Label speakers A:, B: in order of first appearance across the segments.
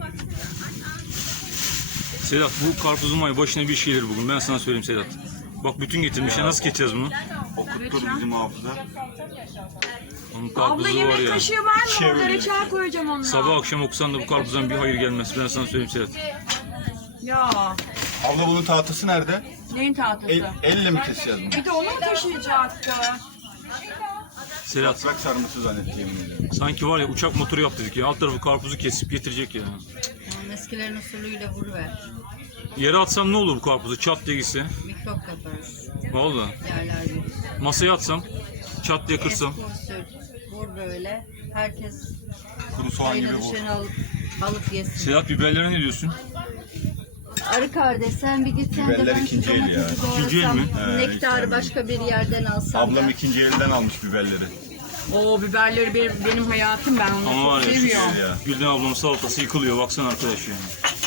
A: Sedat, bu karpuzun var ya, başına bir şey gelir bugün. Ben sana söyleyeyim Sedat. Bak bütün getirmişler. Nasıl geçeceğiz bunu?
B: Okuttur bizim hafıza.
A: Onun
C: Abla
A: karpuzu var
C: yemek
A: ya.
C: kaşığı var mı? Orada reçel koyacağım onunla.
A: Sabah akşam okusan da bu karpuzdan bir hayır gelmez. Ben sana söyleyeyim Sedat.
C: Ya.
B: Abla bunun tahtası nerede?
C: Neyin tahtası?
B: Elle mi keseceğiz bunu?
C: Bir de onu mu taşıyacaktı?
A: Sedat,
B: Toprak sarması zannetti yemin ederim.
A: sanki var ya uçak motoru yaptırdık ya. Alt tarafı karpuzu kesip getirecek ya.
D: Eskilerin usulüyle vuruver.
A: Yere atsam ne olur bu karpuzu? Çat diye gitse.
D: Mikrop kaparız.
A: Valla.
D: Yerler gibi.
A: Masaya atsam. Çat diye kırsam.
D: Eski usul. Vur böyle. Herkes
B: Kuru soğan gibi
D: ayna
B: bu.
D: dışarı alıp yesin.
A: Sedat, biberlere ne diyorsun?
D: Arı kardeş sen bir git sen de
B: Biberler
D: ben şu
B: ikinci el ya.
D: domatesi
A: İkinci el
D: doğrasam,
A: mi?
D: nektarı başka bir yerden alsam
B: Ablam
D: da.
B: ikinci elden almış biberleri.
C: O biberleri benim hayatım, ben onu
A: Ama var
C: çok
A: ya,
C: seviyorum.
B: Ya.
A: Gülden ablamın salatası yıkılıyor. Baksana arkadaş ya.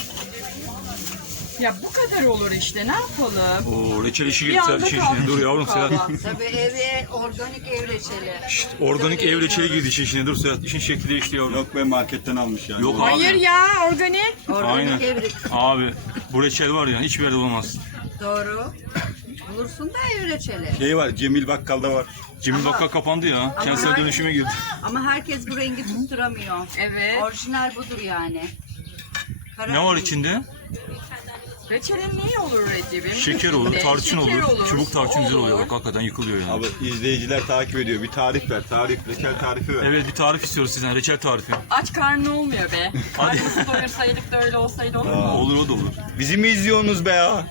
C: Ya bu kadar olur işte, ne yapalım?
A: Oo, reçel işi
C: Bir
A: girdi
C: anda
A: Sedat işin
C: kaldı
A: içine. Dur yavrum
C: bu
A: Sedat.
C: kahvaltı.
D: Tabii eve organik ev reçeli.
A: Organik ev reçeli girdi işin içine. Dur Sedat, işin şekli değişti yavrum.
B: Yok be marketten almış yani.
A: Yok
C: Hayır
A: abi.
C: ya, organik.
D: Organik
A: Aynen.
D: ev reçeli.
A: Abi bu reçel var ya, hiçbir yerde bulamaz.
D: Doğru. Bulursun da ev reçeli.
B: Şey var, Cemil Bakkal'da var.
A: Cemil Bakkal kapandı ya. Kentsel dönüşüme girdi.
D: Ama herkes bu rengi tutturamıyor.
C: Evet.
D: Orijinal budur yani. Kara
A: Ne var
D: renk.
A: içinde?
C: Reçelin neyi olur Recep'im?
A: Şeker olur,
C: İçinde
A: tarçın
C: şeker
A: olur. Çubuk tarçın güzel oluyor.
C: olur.
A: Bak hakikaten yıkılıyor yani.
B: Abi izleyiciler takip ediyor. Bir tarif ver. Reçel tarifi ver.
A: Evet, bir tarif istiyoruz sizden. Reçel tarifi.
C: Aç karnı olmuyor be. Karnımızı doyursaydık da öyle olsaydı olur mu?
A: Olur, o da olur.
B: Bizi mi izliyorsunuz be ya?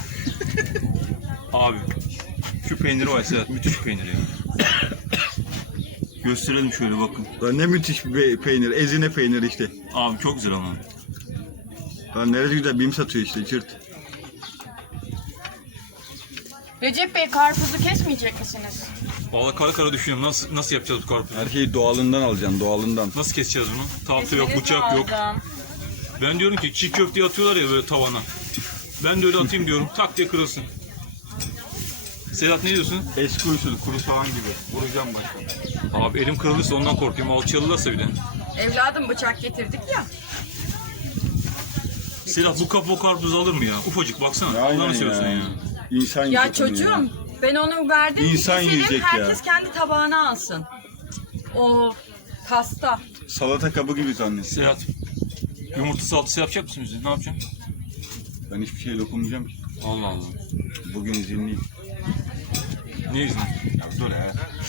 A: Abi şu peyniri var Sedat, müthiş peynir ya. Gösterelim şöyle, bakın.
B: Lan ne müthiş bir peynir. Ezine peynir işte.
A: Abi çok güzel ama.
B: Lan neresi güzel, BİM satıyor işte, cırt.
C: Recep Bey, karpuzu kesmeyecek misiniz?
A: Vallahi kara kara düşünüyorum, nasıl yapacağız bu karpuzu?
B: Her şeyi doğalından alacaksın, doğalından.
A: Nasıl keseceğiz bunu? Tahta yok,
C: Kesmeniz
A: bıçak yok.
C: lazım.
A: Ben diyorum ki çiğ köfteyi atıyorlar ya böyle tavana. Ben de öyle atayım diyorum, tak diye kırılsın. Sedat ne diyorsun?
B: Eski usul, kuru soğan gibi. Vuracağım başka.
A: Abi elim kırılırsa ondan korkuyorum, alçalılarsa bir de.
C: Evladım, bıçak getirdik ya.
A: Sedat, bu kabuğu karpuzu alır mı ya? Ufacık baksana.
B: Aynen
A: Allah'ını seversen ya.
B: İnsan
C: Ya
B: yiyecek onu
C: çocuğum, ben onu verdim.
B: İnsan
C: keselim,
B: yiyecek ya.
C: herkes kendi tabağına alsın. O tasta.
B: Salata kabı gibi zannet.
A: Sedat, yumurta salatası yapacak mısın bize? Ne yapacaksın?
B: Ben hiçbir şey dokunmayacağım ki.
A: Allah Allah.
B: Bugün izinliyim.
A: Ne yüzünden?
B: Ya dur ya.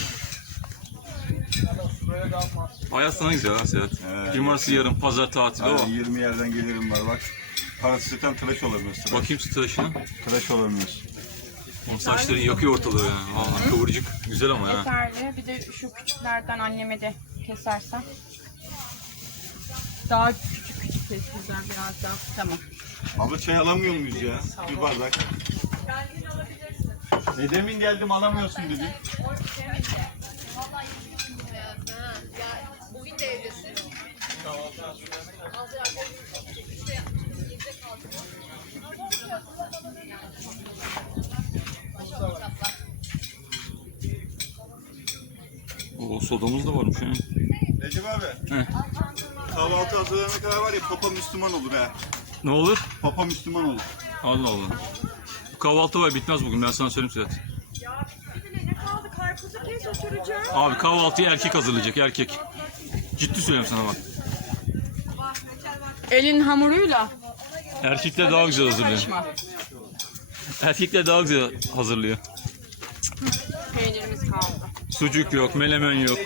A: Hayat sana güzel ha Sedat.
B: Evet.
A: Cumartesi, yarın pazar tatili o.
B: Aynen, 20 yerden gelirim var bak. Parası zaten tıraş olamıyoruz.
A: Bakayım şu tıraşına.
B: Tıraş olamıyoruz.
A: Onun saçların yakıyor ortalığı yani. Vallahi kıvırcık. Güzel ama ya.
C: Yeterli. Bir de şu küçüklerden anneme de kesersen. Daha küçük küçük keseceğim biraz daha. Tamam.
B: Abla çay alamıyor muyuz ya? Bir bardak. Ne demin geldim alamıyorsun dedi.
A: O sodamız da varmış ya.
B: Recep abi.
A: Heh.
B: Kahvaltı hazırlanana kadar var ya papa Müslüman olur ha.
A: Ne olur?
B: Papa Müslüman olur.
A: Allah Allah. Bu kahvaltı var, bitmez bugün, ben sana söyleyeyim Sedat.
C: Ya ne kaldı? Karpuzu kes, oturacağım.
A: Abi kahvaltıyı erkek hazırlayacak, erkek. Ciddi söylüyorum sana bak.
C: Elin hamuruyla.
A: Erkekler daha güzel hazırlıyor.
C: Karışma.
A: Erkekler daha güzel hazırlıyor.
C: Peynirimiz kaldı.
A: Sucuk yok, menemen yok.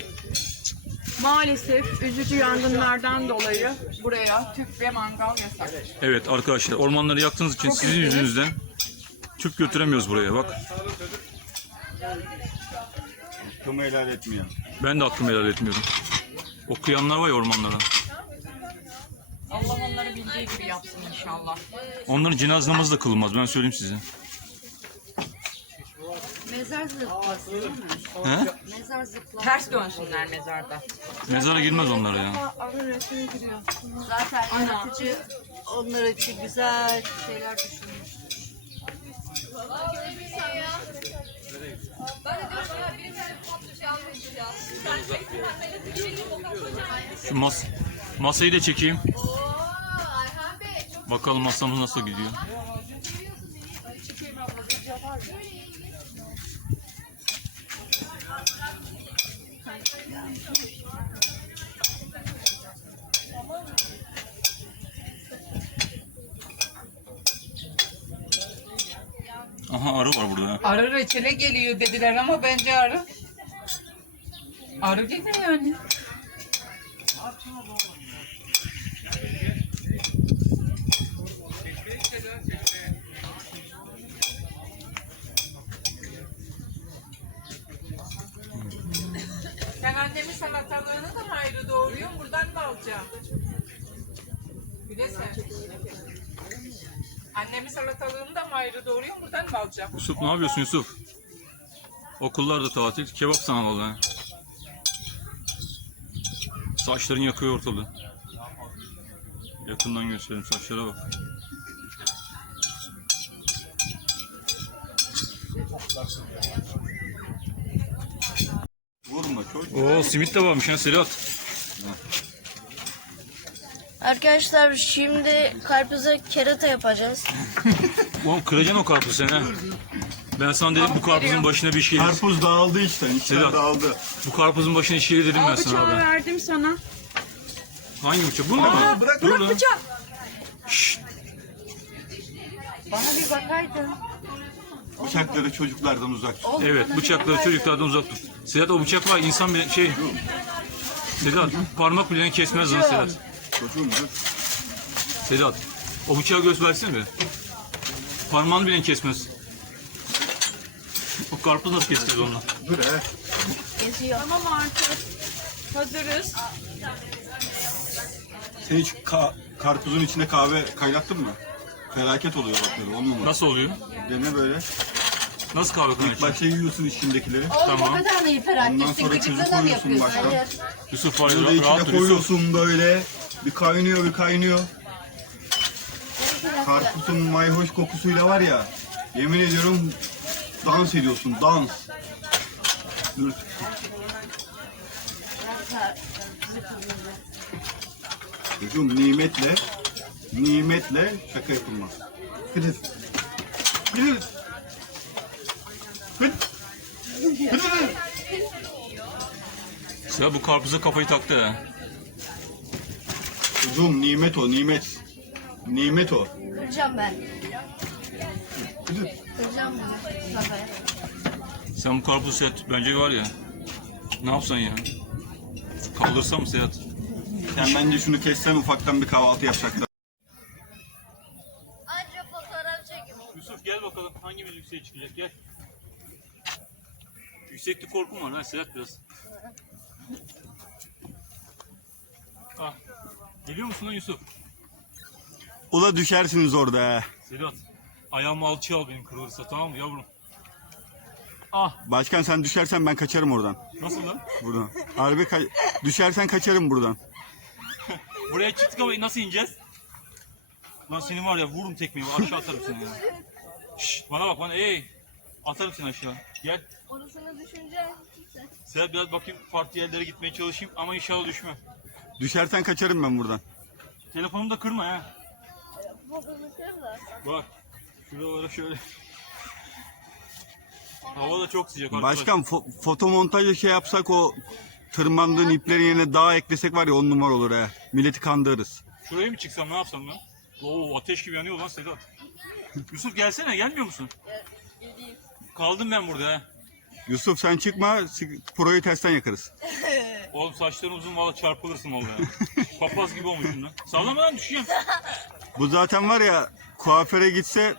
C: Maalesef üzücü yangınlardan dolayı buraya tüp ve mangal yasak.
A: Evet arkadaşlar, ormanları yaktığınız için
C: Çok
A: sizin
C: üzgünüz.
A: yüzünüzden tüp götüremiyoruz buraya bak.
B: Hakkımı helal etmiyor.
A: Ben de aklımı helal etmiyorum. O kıyanlar var ya ormanlara.
C: Allah onları bildiği gibi yapsın inşallah.
A: Onların cenaze namazı da kılınmaz, ben söyleyeyim size.
D: Mezar zıplası değil mi?
A: He?
D: Mezar zıplası.
C: Ters dönsünler mezarda.
A: Mezara girmez onlar ya.
D: Zaten yaratıcı onlar için güzel şeyler düşünmüş.
A: Şu masayı da çekeyim. Bakalım masamız nasıl gidiyor. Aha arı var burada.
C: Arı reçele geliyor dediler ama bence arı. Arı geliyor yani. Sen annemin salatalığını da mı ayrı doğruyorsun? Buradan mı alacaksın? Bilirsin. Annemin salatalığını da mı ayrı doğruyorsun? Buradan mı alacaksın?
A: Yusuf ne yapıyorsun Yusuf? Okullar da tatil. Kebap sana vallahi. Saçların yakıyor ortalığı. Yakından göstereyim, saçlara bak.
B: Vurma çocuk.
A: Oo simit de varmış ha Serhat.
E: Arkadaşlar şimdi karpuza kerata yapacağız.
A: Oğlum kıracaksın o karpuzu sen ha. Ben sana dedim bu karpuzun başına bir şey gelir.
B: Karpuz dağıldı işte. İçine
A: Sedat.
B: dağıldı.
A: Bu karpuzun başına iş gelir dedim ben sana
C: Bıçağı
A: abi.
C: verdim sana.
A: Hangi bıçak? Bunu mu?
B: Bırak
A: Dur lan.
C: Bıçak.
A: Şşt.
E: Bana bir bakaydın.
B: bıçakları çocuklardan uzak tut.
A: Evet bıçakları çocuklardan uzak tut. Sedat o bıçak var insan bile şey. Sedat parmak bile kesmez lan Sedat.
B: Çocuğum dur.
A: Sedat o bıçağı göstersene be. Parmağını bile kesmez. O karpuz nasıl keseceğiz onunla?
B: Dur he.
E: Geziyor.
C: Tamam artık. Hazırız.
B: Sen hiç karpuzun içine kahve kaynattın mı? Felaket oluyor bak böyle. Olmuyor mu?
A: Nasıl oluyor?
B: Dene böyle.
A: Nasıl kahve
B: İlk
A: kaynatacağız?
B: başta yiyorsun içindekileri.
E: Oğlum
A: Tamam.
E: o kadar mı hiperaktifsin?
B: Ondan sonra
E: Gıcıklığına
B: tuzu
E: mı
B: koyuyorsun
E: yapıyorsun?
B: başka.
E: Hayır.
A: Yusuf var ya
B: Bunu da
A: rahat
B: içine
A: dur Yusuf.
B: koyuyorsun böyle. Bir kaynıyor bir kaynıyor. Karpuzun mayhoş kokusuyla var ya. Yemin ediyorum dans ediyorsun dans. Dur. Çocuğum nimetle şaka yapılmaz. Filiz. Filiz. Filiz. Filiz.
A: Sedat bu karpuza kafayı taktı ha.
B: Çocuğum nimet o nimet. Nimet o.
E: Kıracağım ben.
B: Filiz.
E: Kıracağım bunu kafaya.
A: Sen bu karpuzu Sedat bence var ya. Ne yapsan ya? Kaldırsan mı Sedat?
B: Sen bence şunu kessen ufaktan bir kahvaltı yapacaklar.
E: Anca fotoğraf çekin.
A: Yusuf gel bakalım hangimiz yükseğe çıkacak gel. Yükseklik korkum var lan Sedat biraz. Ah. Geliyor musun lan Yusuf?
B: Ula düşersiniz orada he.
A: Sedat ayağımı alçıya al benim kırılırsa tamam mı yavrum? Ah
B: Başkan sen düşersen ben kaçarım oradan.
A: nasıl lan?
B: Buradan. Harbi düşersen kaçarım buradan.
A: Buraya çıktık ama nasıl ineceğiz? Lan senin var ya vururum tekmeyi aşağı atarım seni ya. Şşş bana bak bana atarım seni aşağı. Gel.
E: Orasını düşünce.
A: Sedat biraz bakayım farklı yerlere gitmeye çalışayım ama inşallah düşmem.
B: Düşersen kaçarım ben buradan.
A: Telefonumu da kırma ha.
E: Fotoğrafı kır da.
A: Bak şuralara şöyle. Hava da çok sıcak arkadaşlar.
B: Başkan fotomontajla şey yapsak o tırmandığın iplerin yerine dağ eklesek var ya 10 numara olur he. Milleti kandırırız.
A: Şuraya mı çıksam ne yapsam lan? Oo ateş gibi yanıyor lan Sedat. Yusuf gelsene gelmiyor musun? Kaldım ben burada ha.
B: Yusuf sen çıkma proyu tersten yakarız.
A: Oğlum saçların uzun valla çarpılırsın vallahi. Papaz gibi olmuşsun lan. Sallamadan düşeceğim.
B: Bu zaten var ya kuaföre gitse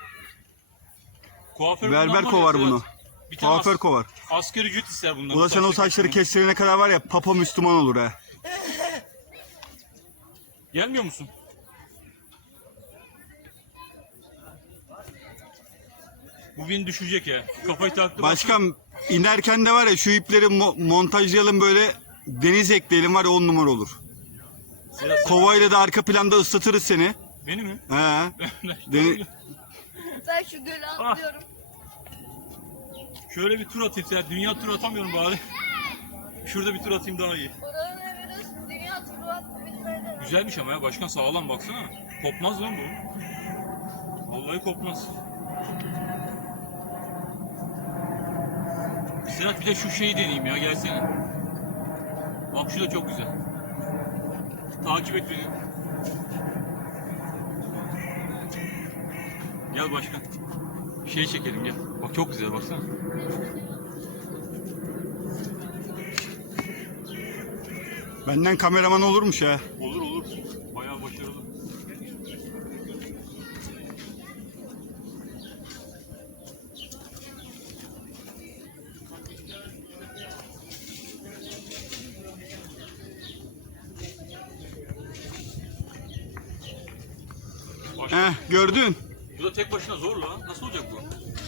A: Kuaför
B: berber
A: bundan var ya
B: kovar
A: Sedat.
B: bunu.
A: Bir tane
B: Kuaför kovar.
A: asgari ücret ister bundan.
B: Ula sen o saçları kestirene kadar var ya papa Müslüman olur he.
A: Gelmiyor musun? Bu beni düşürecek ya. Kafayı taktı.
B: Başkan inerken de var ya şu ipleri montajlayalım böyle deniz ekleyelim var ya 10 numara olur.
A: Sedat, sen-
B: Kovayla da arka planda ıslatırız seni.
A: Beni mi?
B: He. Deni-
E: Ben şu gölü atlıyorum.
A: Şöyle bir tur atayım Sedat. Dünya turu atamıyorum bari. Şurada bir tur atayım daha iyi.
E: Oranın eviniz dünya turu attı bitmedi.
A: Güzelmiş ama ya başkan, sağlam baksana. Kopmaz lan bu. Vallahi kopmaz. Serhat bir de şu şeyi deneyeyim ya, gelsene. Bak şu da çok güzel. Takip et beni. Gel başkan. Şey çekelim gel. Bak çok güzel baksana.
B: Benden kameraman olurmuş ha.
A: Olur olur. Bayağı başarılı. Başkan,
B: Gördün.
A: bu da tek başına zor lan. Nasıl olacak bu?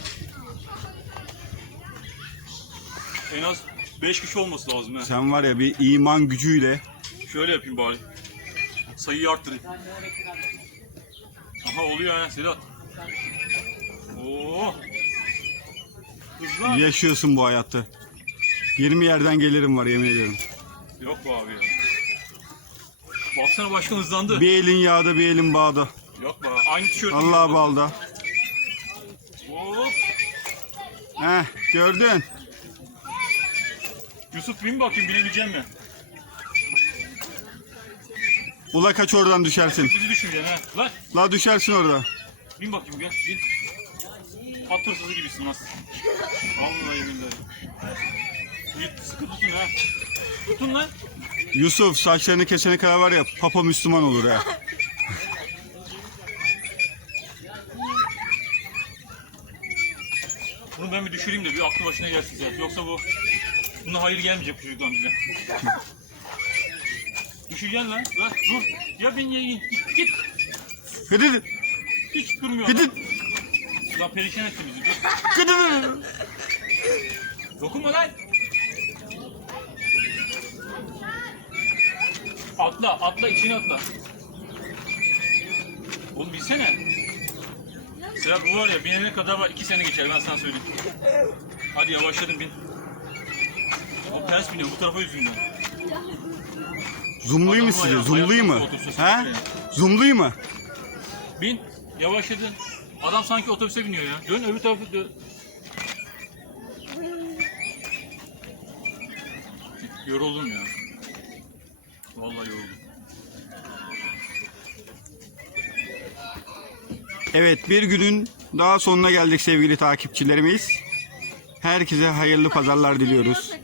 A: En az 5 kişi olması lazım ha.
B: Sen var ya bir iman gücüyle.
A: Şöyle yapayım bari. Sayıyı arttırayım. Aha oluyor ya Sedat. Oo. Hızlan.
B: Yaşıyorsun bu hayatta. 20 yerden gelirim var yemin ediyorum.
A: Yok bu abi ya. Baksana başkan hızlandı.
B: Bir elin yağda bir elin bağda.
A: Yok be. Aynı tişört.
B: Allah balda.
A: Hop.
B: Gördün.
A: Yusuf bin bakayım, bilebilecek mi?
B: Ula kaç oradan düşersin.
A: Bizi düşüreceksin ha. Lan
B: La düşersin orada.
A: bin bakayım gel. Bin. At hırsızı gibisin nasıl? Vallahi billahi. İyi, sıkı tutun ha. Tutun lan.
B: Yusuf saçlarını kesene kadar var ya papa Müslüman olur ha.
A: Bunu ben bir düşüreyim de bir aklı başına gelsin zaten. Yoksa buna hayır gelmeyecek bu çocuktan bize. Düşeceksin lan. Dur. Dur. Ya bin ya in. Git.
B: Hadi
A: Hiç durmuyor.
B: hadi
A: Lan. Lan perişan etti bizi. Dur.
B: hadi.
A: Dokunma lan. Atla içine atla. Oğlum bilsene. Serhat bu var ya, binene kadar var 2 sene geçer, ben sana söyleyeyim. Hadi yavaşladın bin. O ters biniyor bu tarafa yüzünden.
B: Zoomlayayım mı size? Zoomlayayım mı? He? Zoomlayayım mı?
A: Bin. Yavaşladın. Adam sanki otobüse biniyor ya. Dön öbür tarafa dön. Yoruldum ya. Vallahi yoruldum.
B: Evet, bir günün daha sonuna geldik sevgili takipçilerimiz. Herkese hayırlı pazarlar diliyoruz.